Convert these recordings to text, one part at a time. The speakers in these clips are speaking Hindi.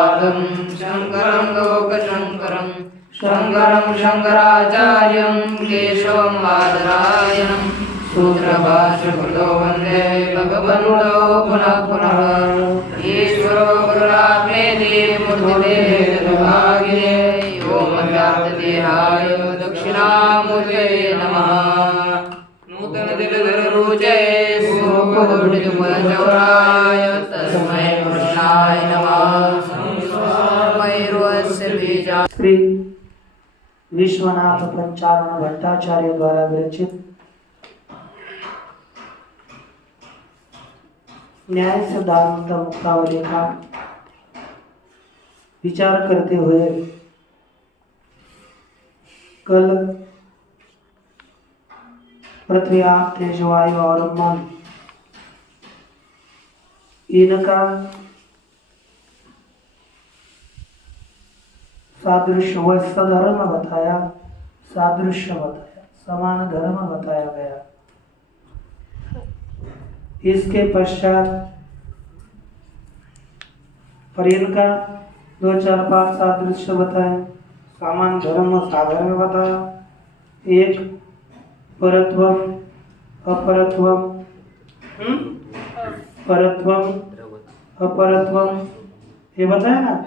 भगवत्पादं शङ्करं लोकशङ्करं शङ्करं शङ्कराचार्यं केशवं बादरायणं सूत्रभाष्यकृतो वन्दे भगवन्तो पुनः पुनः ईश्वरो गुरुरात्मेति मूर्तिभेदविभागिने व्योमव्याप्तदेहाय दक्षिणामूर्तये नमः। नूतनतिलधररुचे सूक्ष्मगुणितपदचौराय तस्मै कृष्णाय नमः। संस्मैर्वस्य बीजा श्री विश्वनाथ पंचानन भट्टाचार्य द्वारा विरचित न्याय सिद्धांत मुक्तावली का विचार करते हुए कल पृथ्वी, आग, तेज, वायु और मन इनका सादृश्य व सधर्म बताया, सादृश्य बताया, समान धर्म बताया गया। इसके पश्चात और इनका 2, 4, 5 सादृश्य बताए, समान धर्म साधर्म बताया। एक परत्वम अपरत्वम, परत्वम अपरत्वम ये बताया ना,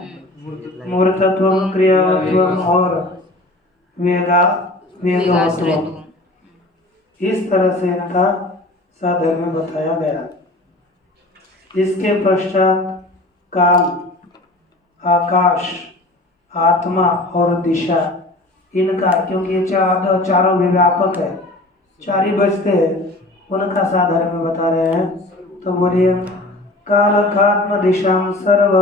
मूर्तत्वम क्रियात्वम और वेगवत्वम। इस तरह से इनका साधर्म बताया गया। इसके पश्चात काल, आकाश, आत्मा और दिशा इनका, क्योंकि ये चारों भी व्यापक है, चार ही बचते हैं, उनका साधर्म बता रहे हैं। तो बोलिए कालकात्म दिशां सर्व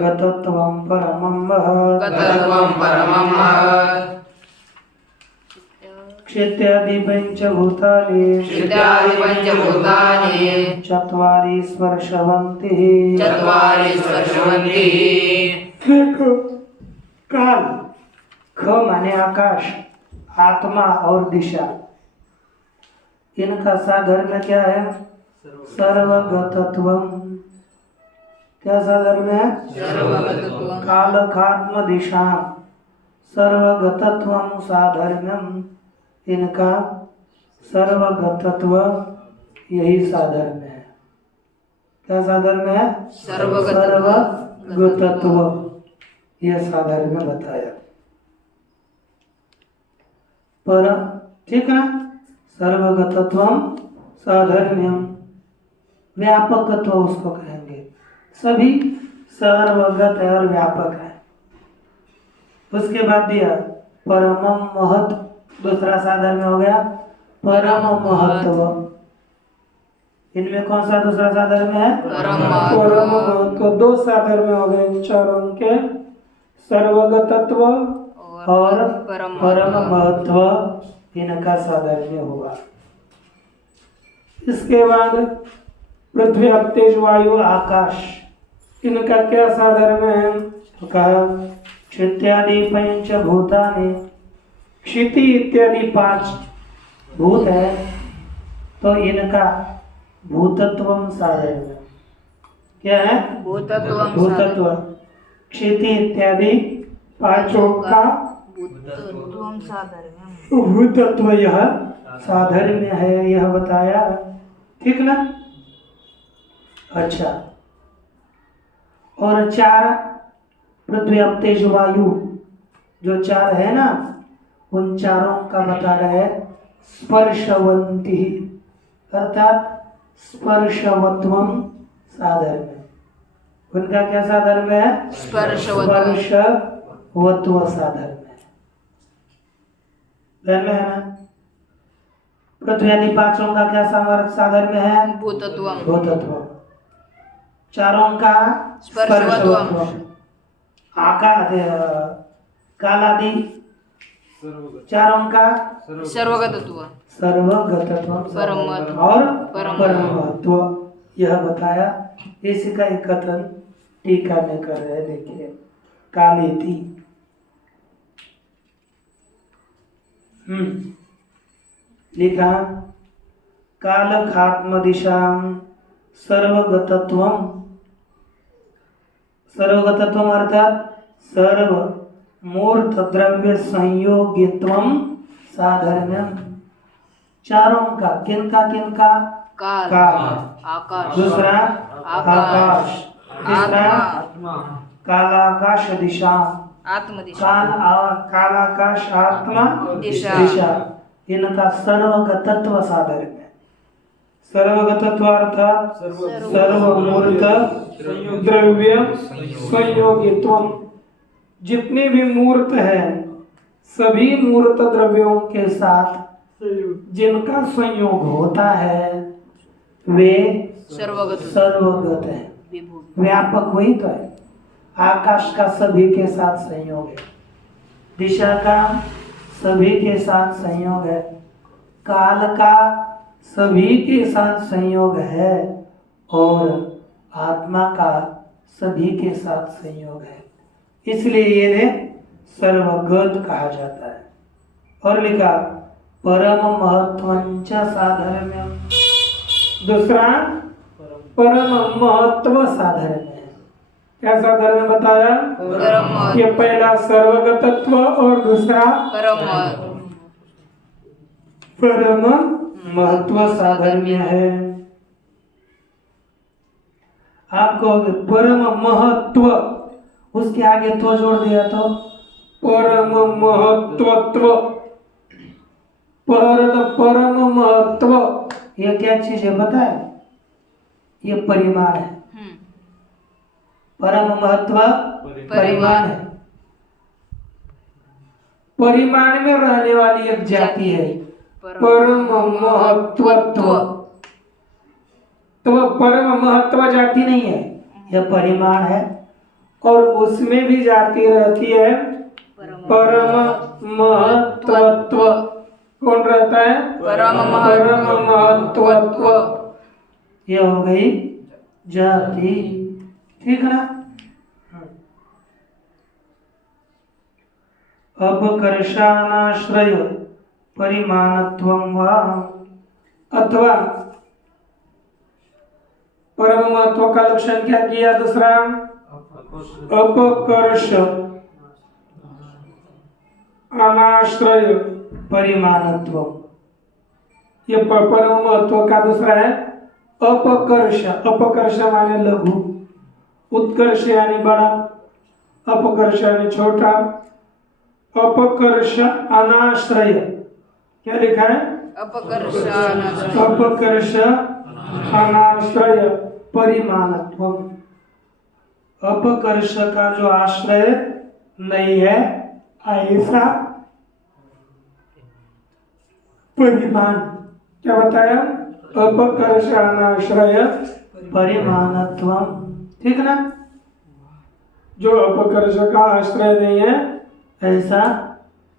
गतत्वं परमं वः क्षेत्यादि पंचभूतानि चत्वारि स्पर्शवन्ति। काल, ख माने आकाश, आत्मा और दिशा, इनका साधर्म क्या है? सर्वगतत्वम। क्या साधर्म है? कालकात्म दिशा सर्वगतत्वम साधर्म्यम। इनका सर्वगतत्व यही साधर्म है। क्या साधर्म है? सर्वगतत्व, यह साधर्म बताया। पर ठीक है ना, सर्वगतत्वम साधर्म्यम, व्यापकत्व उसको कहेंगे। सभी सर्वगत है और व्यापक है। उसके बाद दिया परमम महत्, दूसरा साधर्म हो गया परम महत्व। इनमें कौन सा दूसरा साधर्म है? परम महत्व। 2 साधर्म हो गए चारों के, सर्वगतत्व और परम महत्व, इनका साधर्म्य हुआ। इसके बाद पृथ्वी, अब तेज, वायु, आकाश, इनका क्या साधर्म है? तो कहा क्षित्यादि पंचभूतानि, क्षिति इत्यादि 5 भूत है, तो इनका भूतत्वम साधर्म्य। क्या है? भूतत्व। क्षिति इत्यादि 5 का भूतत्व यह साधर्म्य है, यह बताया। ठीक ना? अच्छा, और 4 पृथ्वी, अब तेज, वायु, जो 4 है ना, उन चारों का बता रहे हैं स्पर्शवंती, अर्थात स्पर्शवत्वम साधर्म। उनका क्या साधर्म है? स्पर्शवत्व साधर्म है ना। पृथ्वी आदि 5 का क्या साधर्म है? भूतत्व। 4 का स्पर्शवत्व। आकाश, काल आदि 4 का सर्वगतत्व और परमत्व, यह बताया। इसी का एक कथन टीका में कर रहे हैं। देखिए कालेति, लिखा काल खात्म दिशां सर्वगतत्वम सर्वगतत्वम अर्थात सर्व मूर्त द्रव्य संयोगित्वम साधर्म्यम। चारों का किनका किनका? काल, काल, आकाश, दूसरा आकाश, तीसरा आत्मा, कालाकाश दिशा, आत्मदिशा, कालाकाश आत्मा दिशा। दिशा, इनका सर्वगतत्व साधर्म्य। सर्वगतत्व अर्थात सर्वमूर्त द्रव्य संयोगित्वम। जितने भी मूर्त है सभी मूर्त द्रव्यों के साथ जिनका संयोग होता है वे सर्वगत है, व्यापक वही तो है। आकाश का सभी के साथ संयोग है, दिशा का सभी के साथ संयोग है, काल का सभी के साथ संयोग है और आत्मा का सभी के साथ संयोग है। इसलिए इन्हें सर्वगत कहा जाता है। और लिखा परम महत्वंच साधर्म्यम। दूसरा परम महत्व साधर्म्य है। क्या साधर्म्य बताया? परम ये पहला सर्वगतत्व और दूसरा परम महत्व साधर्म्य है। आपको परम महत्व उसके आगे तो जोड़ दिया तो परम महत्वत्व। परम महत्व ये क्या चीज है बताए? ये परिमाण है। परम महत्व परिमाण है। परिमाण में रहने वाली एक जाति है परम महत्वत्व। तो परम महत्व जाति नहीं है, यह परिमाण है और उसमें भी जाति रहती है परम महत्वत्व। कौन रहता है? परम महत्वत्व। ये हो गई जाति, ठीक ना? अपकर्षानाश्रय परिमाणत्वं वा अथवा परम महत्व का लक्षण क्या किया? दूसरा अपकर्ष अनाश्रय परिमाणत्व। ये परम महत्व का दूसरा है अपकर्ष। अपकर्ष माने लघु, उत्कर्ष यानी बड़ा, अपकर्ष यानी छोटा। अपकर्ष अनाश्रय क्या लिखा है? अपकर्ष अनाश्रय परिमाणत्व। अपकर्ष का जो आश्रय नहीं है ऐसा परिमाण। क्या बताया? अपकर्ष अनाश्रय परिमाणत्व, ठीक ना? जो अपकर्ष का आश्रय नहीं है ऐसा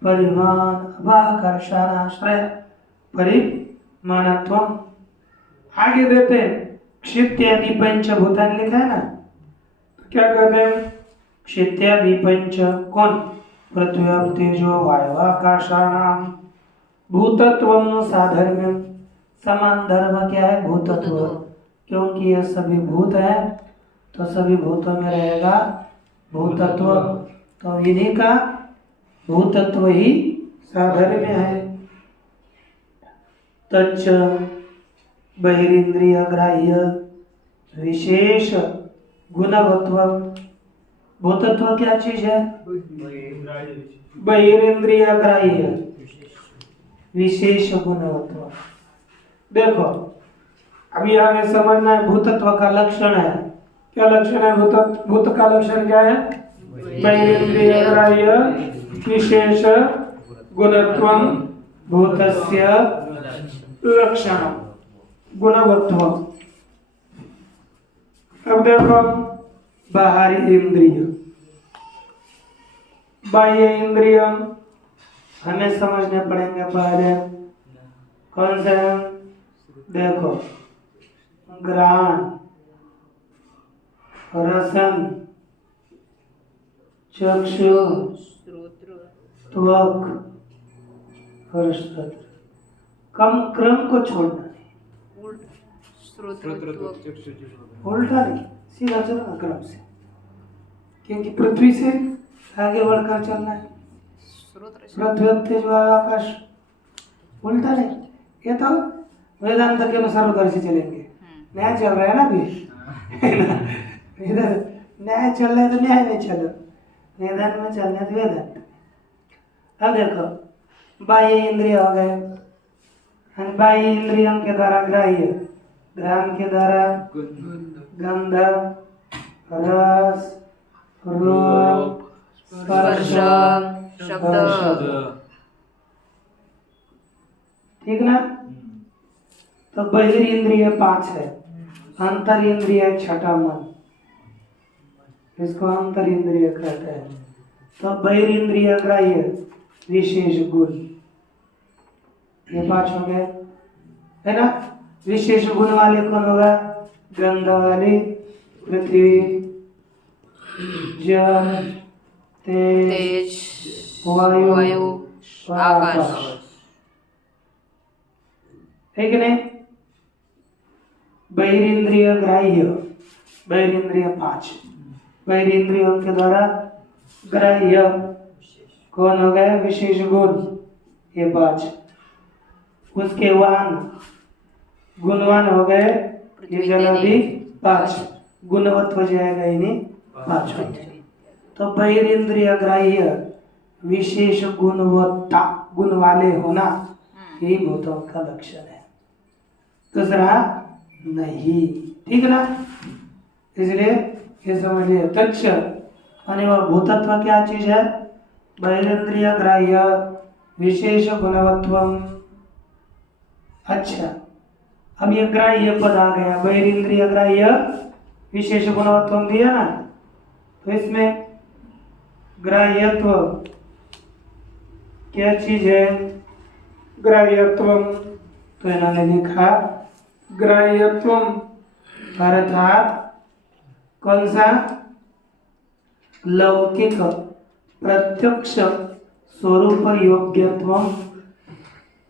परिमाण। अपकर्षानाश्रय परिमाणत्व। आगे देते हैं क्षित्यादि पंचभूतानि लिखा है ना, तो क्या कहते हैं? क्षित्यादि पंच कौन? पृथ्वी आप तेजो वायु आकाशानाम भूतत्वम साधर्म्यम। समान धर्म क्या है? भूतत्व। क्योंकि ये सभी भूत है तो सभी भूतों में रहेगा भूतत्व, तो इन्हीं का भूतत्व ही साधर्म्य है। तच्च बहिरिंद्रिय ग्राह्य विशेष गुणवत्व। भूतत्व क्या चीज है? बहिरिंद्रिय ग्राह्य विशेष गुणवत्व। देखो अभी हमें समझना है भूतत्व का लक्षण है। क्या लक्षण है? भूत का लक्षण क्या है? बहिरिंद्रिय ग्राह्य विशेष गुणत्वम भूतस्य लक्षण गुणवत्व। अब देखो बाहरी इंद्रिय, बाह्य इंद्रिय हमें समझने पड़ेंगे। बाहर कौन से? देखो घ्राण, रसन, चक्षु, त्वक और श्रोत्र। कम क्रम को छोड़ना नहीं, उल्टा नहीं, सीधा चलना क्रम से। क्योंकि पृथ्वी से आगे बढ़कर चलना है। पृथ्वी जो आकाश उल्टा नहीं, ये तो वेदांत के अनुसार उधर से चलेंगे। न्याय चल रहा है ना अभी, है ना? इधर न्याय चल रहा है तो न्याय में चलो, वेदांत में चलना है तो वेदांत। अब देखो बाह्य इंद्रिय हो गए, बाह्य इंद्रियों के द्वारा ग्राह्य, ग्रहण के द्वारा गंध, रस, रूप, स्पर्श, शब्द। ठीक ना? तो बहिर्इंद्रिय 5 है, अंतर इंद्रिय छठा मन, इसको अंतर इंद्रिय कहते हैं। तो बहिर्इंद्रिय ग्राह्य विशेष गुण, ये 5 हो गए, है ना? विशेष गुण वाले कौन होगा? गंध वाले पृथ्वी, जल, तेज, वायु, आकाश, है कि नहीं? बहिर्इंद्रिय ग्राह्य, बहिर्इंद्रिय 5, बहिर्इंद्रियों के द्वारा ग्राह्य कौन हो गए? विशेष गुण, ये 5। उसके वाहन गुणवान हो गए, ये जलादि 5, गुणवत्व जाएगा इन्हीं 5 हो गए। तो बहिर्इंद्रिय ग्राह्य विशेष गुणवत्ता, गुण वाले होना, यही भूतों का लक्षण है, दूसरा नहीं। ठीक ना? इसलिए ये समझिए तच्च माने वह भूतत्व क्या चीज है? बहिर्इंद्रिय ग्राह्य विशेष गुणवत्वम। अच्छा, अब ये ग्राह्य पद आ गया, बहिर्इंद्रिय ग्राह्य विशेष गुणवत्वम दिया ना, तो इसमें ग्राह्यत्व क्या चीज है? ग्राह्यत्वम, तो इन्होंने लिखा ग्राह्यत्वम अर्थात कौन सा? लौकिक प्रत्यक्ष स्वरूप योग्यत्वम,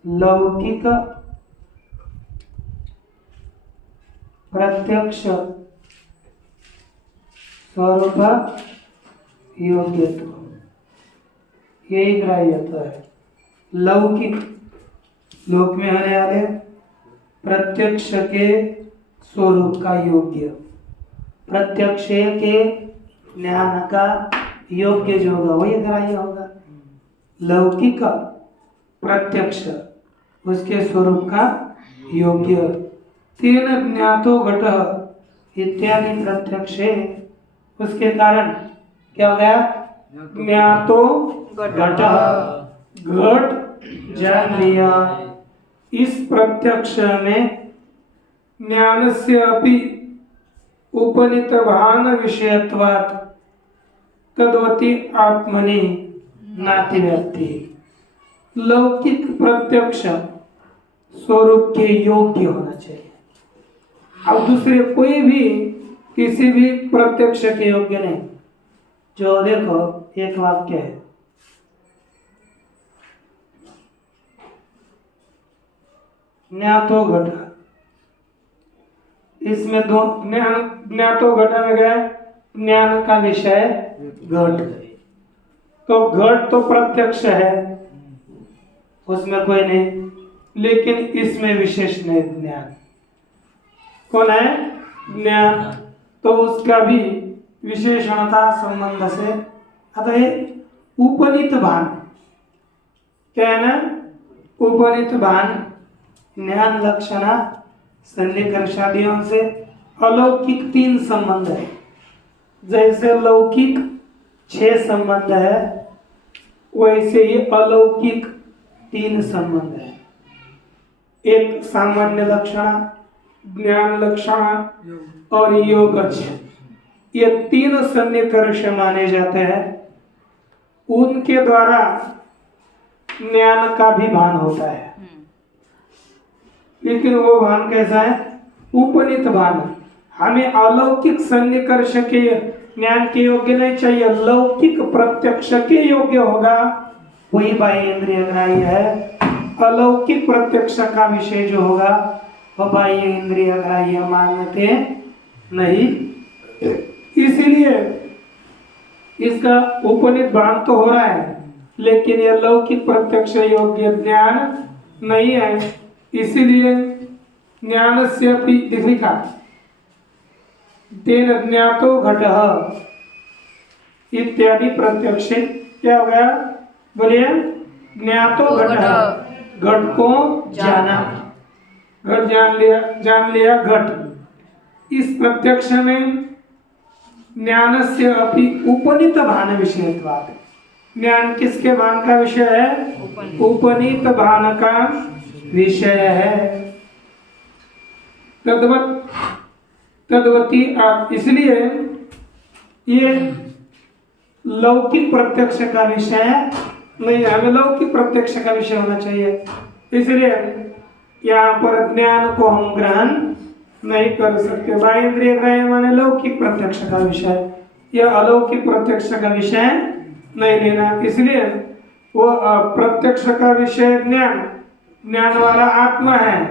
लौकिक प्रत्यक्ष स्वरूप योग्यत्व, यही ग्राह्यत्व है। लौकिक, लोक में होने वाले प्रत्यक्ष के स्वरूप का योग्य, प्रत्यक्ष के ज्ञान का योग्य जो होगा वही ग्राह्य होगा। लौकिक प्रत्यक्ष उसके स्वरूप का योग्य, तेन ज्ञातो घट इत्यादि प्रत्यक्ष, उसके कारण क्या हो गया? ज्ञातो घट, घट जान लिया। इस प्रत्यक्ष में ज्ञानस्य अपि उपनीत भान विषयत्वात् तद्वति आत्मनि नाति व्यक्ति। लौकिक प्रत्यक्ष स्वरूप के योग्य होना चाहिए। अब दूसरे कोई भी किसी भी प्रत्यक्ष के योग्य नहीं। जो देखो एक वाक्य है, ज्ञातो घट, इसमें दो ज्ञातो घट में गए, ज्ञान का विषय घट, तो घट तो प्रत्यक्ष है, उसमें कोई नहीं, लेकिन इसमें विशेष नहीं ज्ञान। कौन है? ज्ञान, तो उसका भी विशेषणता संबंध से, अतः उपनीत भान क्या है ना? उपनीत भान ज्ञान लक्षणा सन्निकर्षादियों से अलौकिक 3 संबंध है। जैसे लौकिक 6 संबंध है, वैसे ही अलौकिक 3 संबंध है। एक सामान्य लक्षण, ज्ञान लक्षण और योगच्छ, ये 3 सन्निकर्ष माने जाते हैं। उनके द्वारा ज्ञान का भी भान होता है, लेकिन वो भान कैसा है? उपनीत भान। हमें अलौकिक सन्निकर्ष के ज्ञान के योग्य नहीं चाहिए, लौकिक प्रत्यक्ष के योग्य होगा, वही बाह्य इंद्रिय ग्राह्य है। अलौकिक प्रत्यक्ष का विषय जो होगा वह बाह्य इंद्रिय ग्राह्य मानते नहीं। इसीलिए इसका उपनित भान तो हो रहा है, लेकिन यह लौकिक प्रत्यक्ष योग्य ज्ञान नहीं है। इसीलिए ज्ञान से लिखा तेन ज्ञातो घटः इत्यादि प्रत्यक्ष क्या हो गया, बोलिए। ज्ञातो घटः, घट को जाना, घट जान लिया घट। इस प्रत्यक्ष में ज्ञान से अपि उपनीत भान विषयत्वात्, ज्ञान किसके भान का विषय है, उपनीत भान का विषय है। तद्वती आप, इसलिए ये लौकिक प्रत्यक्ष का विषय नहीं, हमें लौकिक प्रत्यक्ष का विषय होना चाहिए। इसलिए यहाँ पर ज्ञान को हम ग्रहण नहीं कर सकते। बाह्य इंद्रिय ग्रहण माने लौकिक प्रत्यक्ष का विषय, यह अलौकिक प्रत्यक्ष का विषय नहीं लेना। इसलिए वो प्रत्यक्ष का विषय ज्ञान, ज्ञान वाला आत्मा है,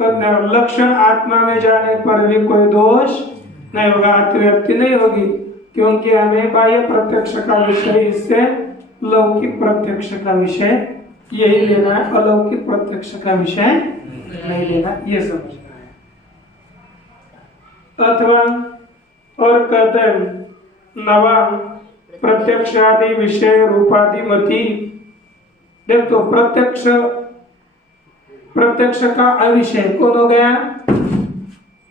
तो लक्षण आत्मा में जाने पर भी कोई दोष नहीं होगा, अतिव्याप्ति नहीं होगी, क्योंकि हमें बाह्य प्रत्यक्ष का विषय इससे लौकिक प्रत्यक्ष का विषय यही लेना है, अलौकिक प्रत्यक्ष का विषय नहीं लेना, ये समझना है। अथवा और कहते हैं नवा प्रत्यक्ष आदि विषय रूपादि मति। देखो प्रत्यक्ष का अविषय कौन हो गया,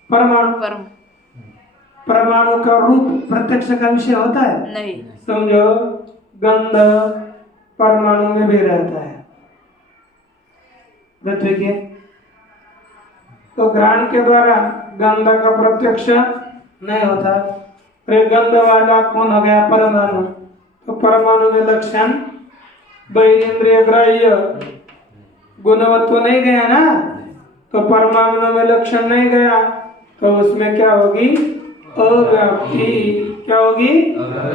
परमाणु। परमाणु का रूप प्रत्यक्ष का विषय होता है नहीं। समझो, गंध परमाणु में भी रहता है, पृथ्वी तो ग्रहण के द्वारा गंध का प्रत्यक्ष नहीं होता। फिर गंध वाला कौन हो गया, परमाणु। तो परमाणु में लक्षण बहिरेंद्रिय ग्राह्य गुणवत्व नहीं गया ना, तो परमाणु में लक्षण नहीं गया, तो उसमें क्या होगी, अव्याप्ति। क्या होगी,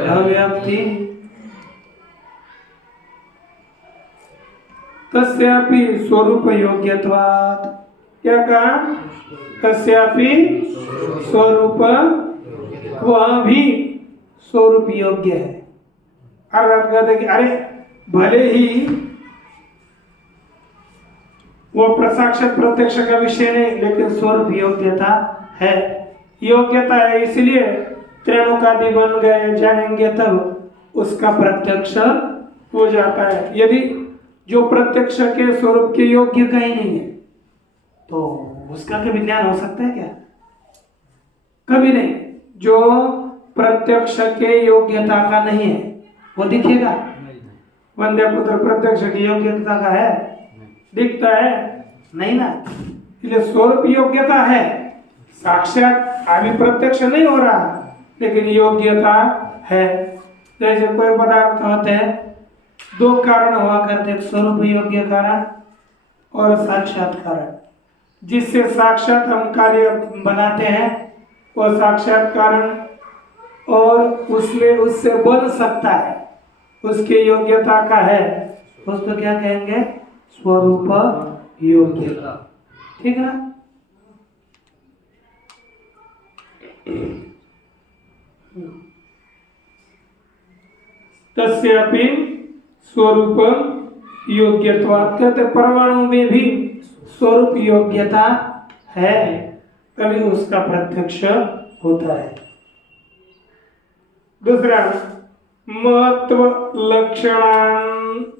अव्याप्ति। तस्यापि स्वरूप योग्यत्वात्, क्या कहा, तस्यापि स्वरूप, वह भी स्वरूप योग्य है। अर्थात कहते कि अरे भले ही वो साक्षात प्रत्यक्ष का विषय नहीं, लेकिन स्वरूप योग्यता है। योग्यता है इसलिए त्रिलोकादि बन गए जाएंगे, तब उसका प्रत्यक्ष हो जाता है। यदि जो प्रत्यक्ष के स्वरूप के योग्य का ही नहीं है, तो उसका कभी ज्ञान हो सकता है क्या, कभी नहीं। जो प्रत्यक्ष के योग्यता का नहीं है वो दिखेगा, वंद्य पुत्र प्रत्यक्ष की योग्यता का है, दिखता है नहीं ना। इसलिए स्वरूप योग्यता है, साक्षात अभी प्रत्यक्ष नहीं हो रहा, लेकिन योग्यता है। जैसे कोई पदार्थ होते हैं, दो कारण हुआ करते हैं, स्वरूप योग्य कारण और साक्षात कारण। जिससे साक्षात हम कार्य बनाते हैं वो साक्षात कारण, और उसमें उससे बन सकता है, उसकी योग्यता का है, उसको क्या कहेंगे, स्वरूप योग्यता। ठीक है ना। तस्यापि स्वरूप योग्यत्वात्, कहते परमाणु में भी स्वरूप योग्यता है, तभी उसका प्रत्यक्ष होता है। दूसरा महत्व लक्षणांतरा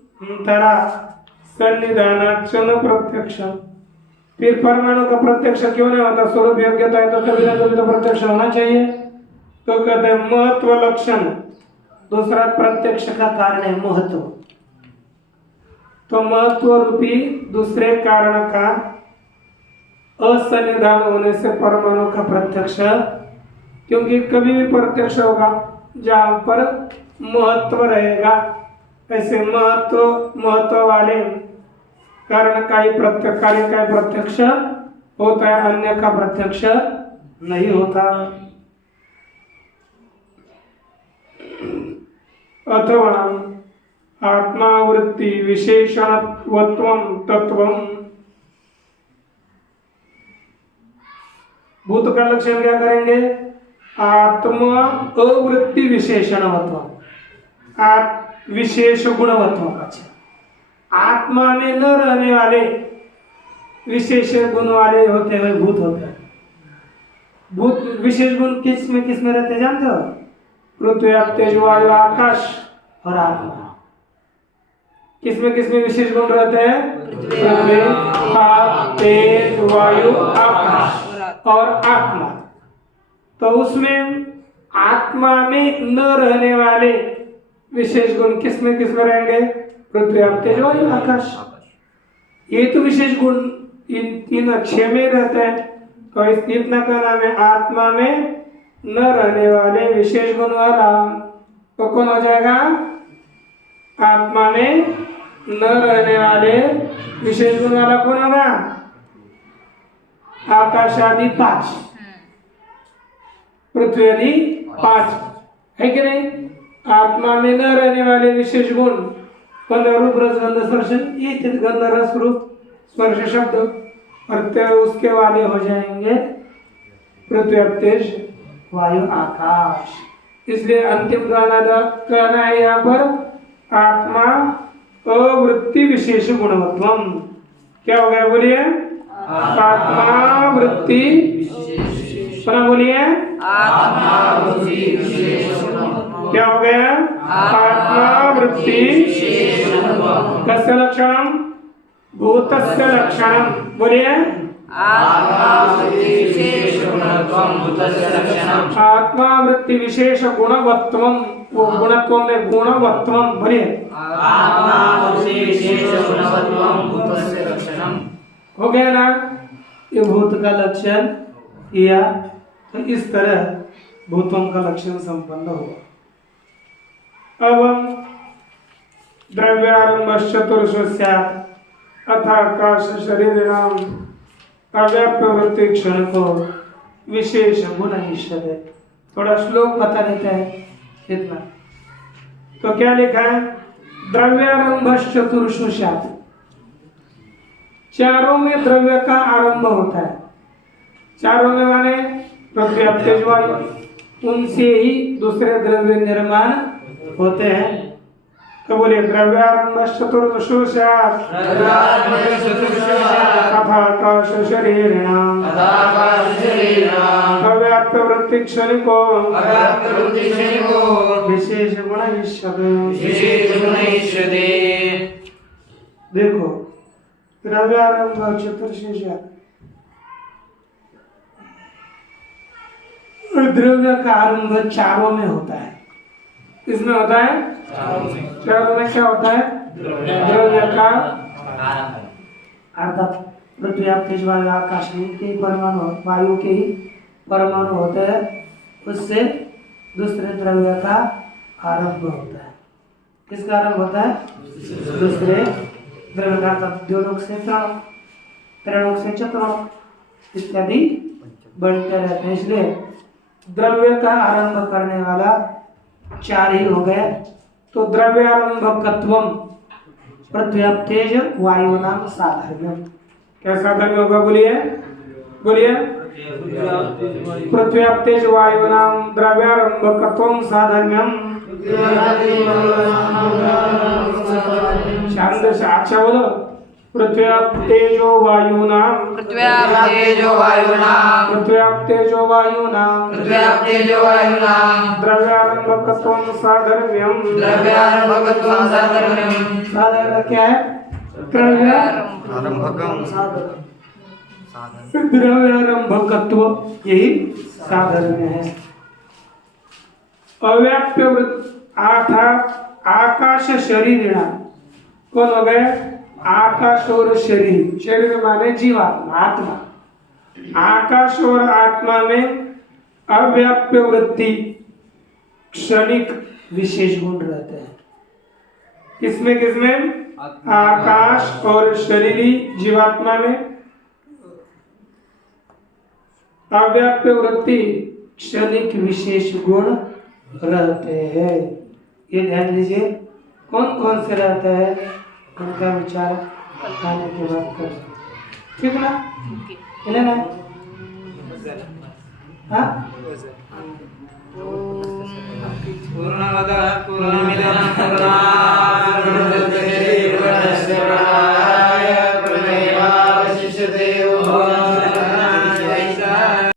सन्निधानाचन प्रत्यक्ष। फिर परमाणु का प्रत्यक्ष क्यों नहीं होता, स्वरूप योग्यता है तो कभी ना कभी तो प्रत्यक्ष होना चाहिए। तो कहते हैं महत्व लक्षण, दूसरा प्रत्यक्ष का कारण है महत्व। तो महत्व रूपी दूसरे कारण का असन्निधान होने से परमाणु का प्रत्यक्ष, क्योंकि कभी भी प्रत्यक्ष होगा जहां पर महत्व रहेगा। ऐसे महत्व वाले कारण का ही प्रत्यक्ष, कार्य का प्रत्यक्ष होता है, अन्य का प्रत्यक्ष नहीं होता। अथवा आत्मावृत्ति विशेषणत्वं तत्वं, भूत का लक्षण क्या करेंगे, आत्मा अवृत्ति विशेषणत्व। विशेष गुणवत्तों का है। आत्मा में न रहने वाले विशेष गुण वाले होते हुए भूत होते हैं। भूत विशेष गुण किस में रहते हैं जानते हो? पृथ्वी आप तेज वायु आकाश और आत्मा। किस में विशेष गुण रहते हैं? पृथ्वी आप तेज वायु आकाश और आत्मा। तो उसमें आत्मा में न रहने वाले विशेष गुण किस में रहेंगे? पृथ्वी आप तेज वायु आकाश। ये तो विशेष गुण इन 6 में रहते हैं। तो इतना का नाम है आत्मा में न रहने वाले विशेष गुण वाला। तो कौन हो जाएगा? आत्मा में न रहने वाले विशेष गुण वाला कौन होगा? आकाश आदि 5, पृथ्वी आदि 5 है कि नहीं? आत्मा में न रहने वाले विशेष गुण 15 रूप रस गंध स्पर्श, ये गंध रस रूप स्पर्श शब्द, और उसके वाले हो जाएंगे पृथ्वी तेज वायु आकाश। इसलिए अंतिम कहना है यहाँ पर आत्मा अवृत्ति विशेष गुणवत्वम। क्या हो गया बोलिए? आत्मा वृत्ति, बोलिए क्या हो गया? आत्मा वृत्ति कस्य लक्षणम? भूतस्य लक्षणम। बोलिए आत्मा वृत्ति विशेष गुणवत्वम। वो गुणत्वम में गुणवत्वम। बोलिए हो गया ना? ये भूत का लक्षण किया तो इस तरह भूतों का लक्षण संपन्न हुआ। अब हम द्रव्यारंभ चतुर्थ अथाकाश शरीराम अव्याप्य वृत्ति क्षण को विशेष गुण ईश्वर है। थोड़ा श्लोक पता रहता है कितना। तो क्या लिखा है? द्रव्यारंभ चतुर्थ, चारों में द्रव्य का आरंभ होता है। चारों में माने पृथ्वी आप तेज वायु, उनसे ही दूसरे द्रव्य निर्माण होते हैं। तो बोलिए द्रव्यारंभ चतुर्दश आकाश शरीराम अव्याप्य वृत्ति क्षणिको विशेष गुण ईश्वरे। देखो द्रव्यारंभ चतुर्दश, द्रव्य का आरंभ चारों में होता है। इसमें होता है चारों में क्या होता है? द्रव्य का अर्थात पृथ्वी आप तेज वायु आकाश के परमाणु, वायु के ही परमाणु होते हैं, उससे दूसरे द्रव्य का आरंभ होता है। किसका आरंभ होता है? दूसरे द्रव्य का। अर्थात द्योलोक से त्रैलोक से चतुर्लोक इत्यादि बढ़ते रहते हैं। इसलिए द्रव्य का आरंभ करने वाला 4 ही हो गए। तो द्रव्यारंभकत्वम पृथ्वी आप तेज वायु नाम साधर्म्य। क्या साधर्म्य होगा? बोलिए पृथ्वी आप तेज वायु नाम द्रव्यारंभकत्वम साधर्म्यम। शांत से अच्छा बोलो। पृथ्वी आप तेजो वायु नाम द्रव्यारंभकत्वम साधर्म्यम। साधर्म्य क्या है? द्रव्यारंभकत्व यही साधर्म्य है। अव्याप्य आकाश शरीर कौन हो गए? आकाश और शरीर। शरीर माने जीवात्मा, आत्मा। आकाश और आत्मा में अव्याप्य वृत्ति क्षणिक विशेष गुण रहते हैं। किसमें? आकाश और शरीरी जीवात्मा में अव्याप्य वृत्ति क्षणिक विशेष गुण रहते हैं। ये ध्यान दीजिए कौन कौन से रहते हैं, उनका विचार आने के बाद कर। ठीक ना? लेना हाँ ओम पूर्णमदः पूर्णमिदं